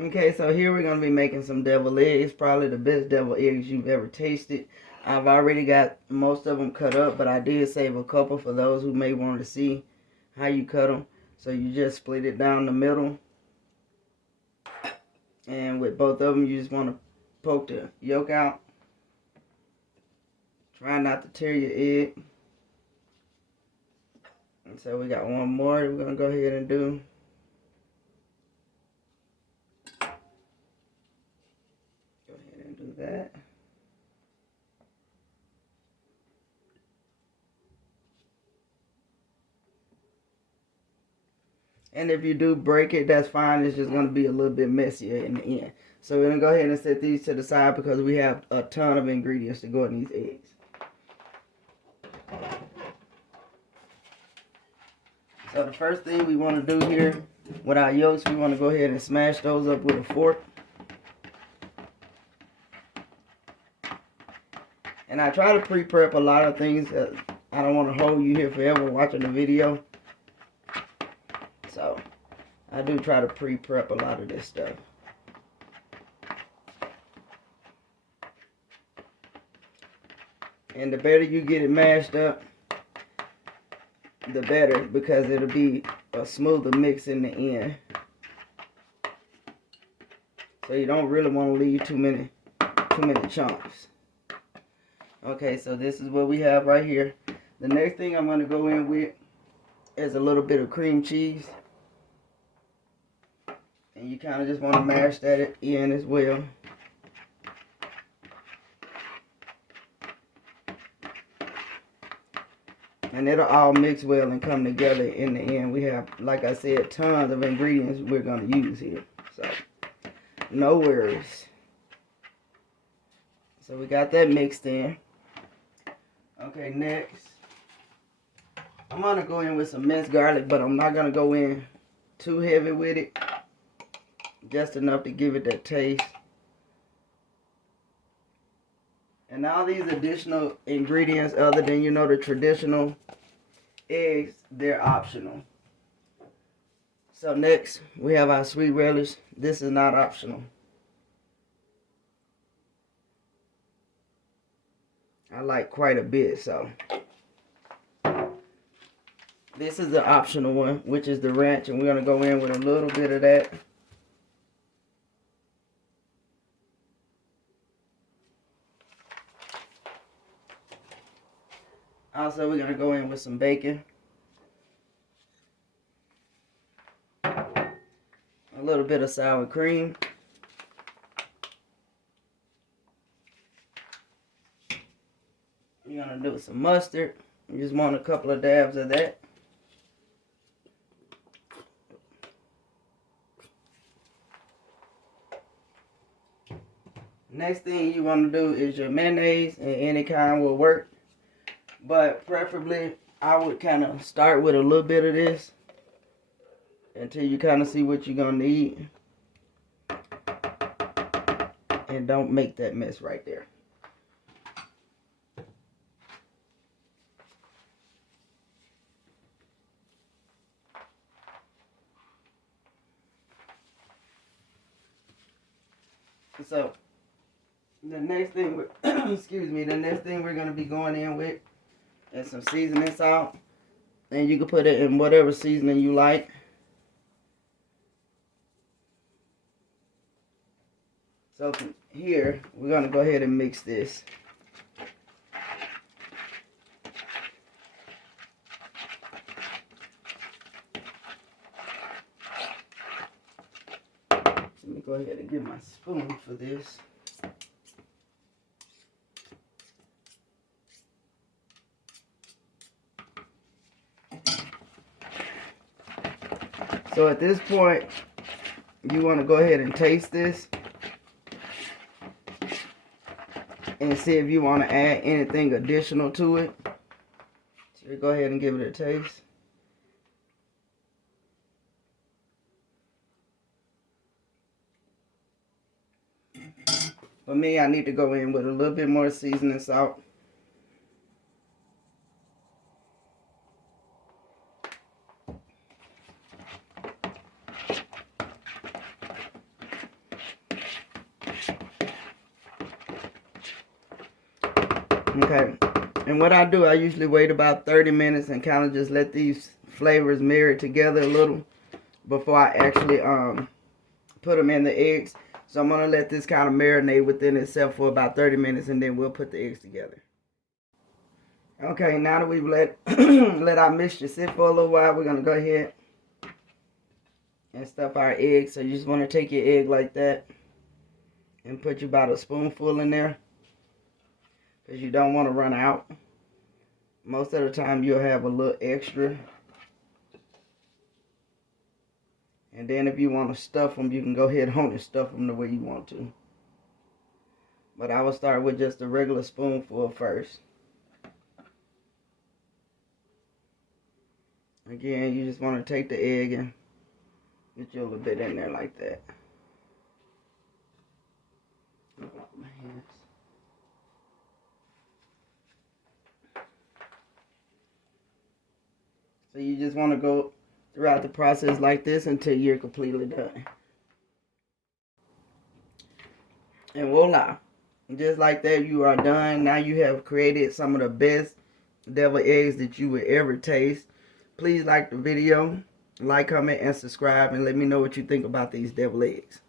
Okay, so here we're going to be making some deviled eggs. Probably the best deviled eggs you've ever tasted. I've already got most of them cut up, but I did save a couple for those who may want to see how you cut them. So you just split it down the middle. And with both of them, you just want to poke the yolk out. Try not to tear your egg. And so we got one more we're going to go ahead and do. Go ahead and do that. And if you do break it, that's fine. It's just going to be a little bit messier in the end. So we're going to go ahead and set these to the side because we have a ton of ingredients to go in these eggs. So the first thing we want to do here with our yolks, we want to go ahead and smash those up with a fork. And I try to pre-prep a lot of things. I don't want to hold you here forever watching the video. So I do try to pre-prep a lot of this stuff. And the better you get it mashed up, the better, because it'll be a smoother mix in the end. So you don't really want to leave too many chunks. Okay, so this is what we have right here. The next thing I'm going to go in with is a little bit of cream cheese. And you kind of just want to mash that in as well. And it'll all mix well and come together in the end. We have, like I said, tons of ingredients we're going to use here. So, no worries. So we got that mixed in. Okay, next, I'm going to go in with some minced garlic, but I'm not going to go in too heavy with it. Just enough to give it that taste. And all these additional ingredients, other than, you know, the traditional eggs, they're optional. So next, we have our sweet relish. This is not optional. I like quite a bit, so. This is the optional one, which is the ranch, and we're going to go in with a little bit of that. Also, we're going to go in with some bacon. A little bit of sour cream. We're going to do some mustard. We just want a couple of dabs of that. Next thing you want to do is your mayonnaise, and any kind will work. But preferably, I would kind of start with a little bit of this until you kind of see what you're going to need. And don't make that mess right there. So, the next thing, the next thing we're going to be going in with is some seasoning salt. And you can put it in whatever seasoning you like. So from here, we're going to go ahead and mix this. Let me go ahead and get my spoon for this. So at this point, you want to go ahead and taste this and see if you want to add anything additional to it. So go ahead and give it a taste. For me, I need to go in with a little bit more seasoning salt. Okay. And what I do, I usually wait about 30 minutes and kind of just let these flavors marry together a little before I actually put them in the eggs. So I'm going to let this kind of marinate within itself for about 30 minutes, and then we'll put the eggs together. Okay, now that we've let let our mixture sit for a little while, we're going to go ahead and stuff our eggs. So you just want to take your egg like that and put you about a spoonful in there, because you don't want to run out. Most of the time you'll have a little extra. And then if you want to stuff them, you can go ahead on and stuff them the way you want to. But I will start with just a regular spoonful first. Again, you just want to take the egg and get you a little bit in there like that. So you just want to go throughout the process like this until you're completely done. And voila. Just like that, you are done. Now you have created some of the best deviled eggs that you would ever taste. Please like the video, like, comment, and subscribe, and let me know what you think about these deviled eggs.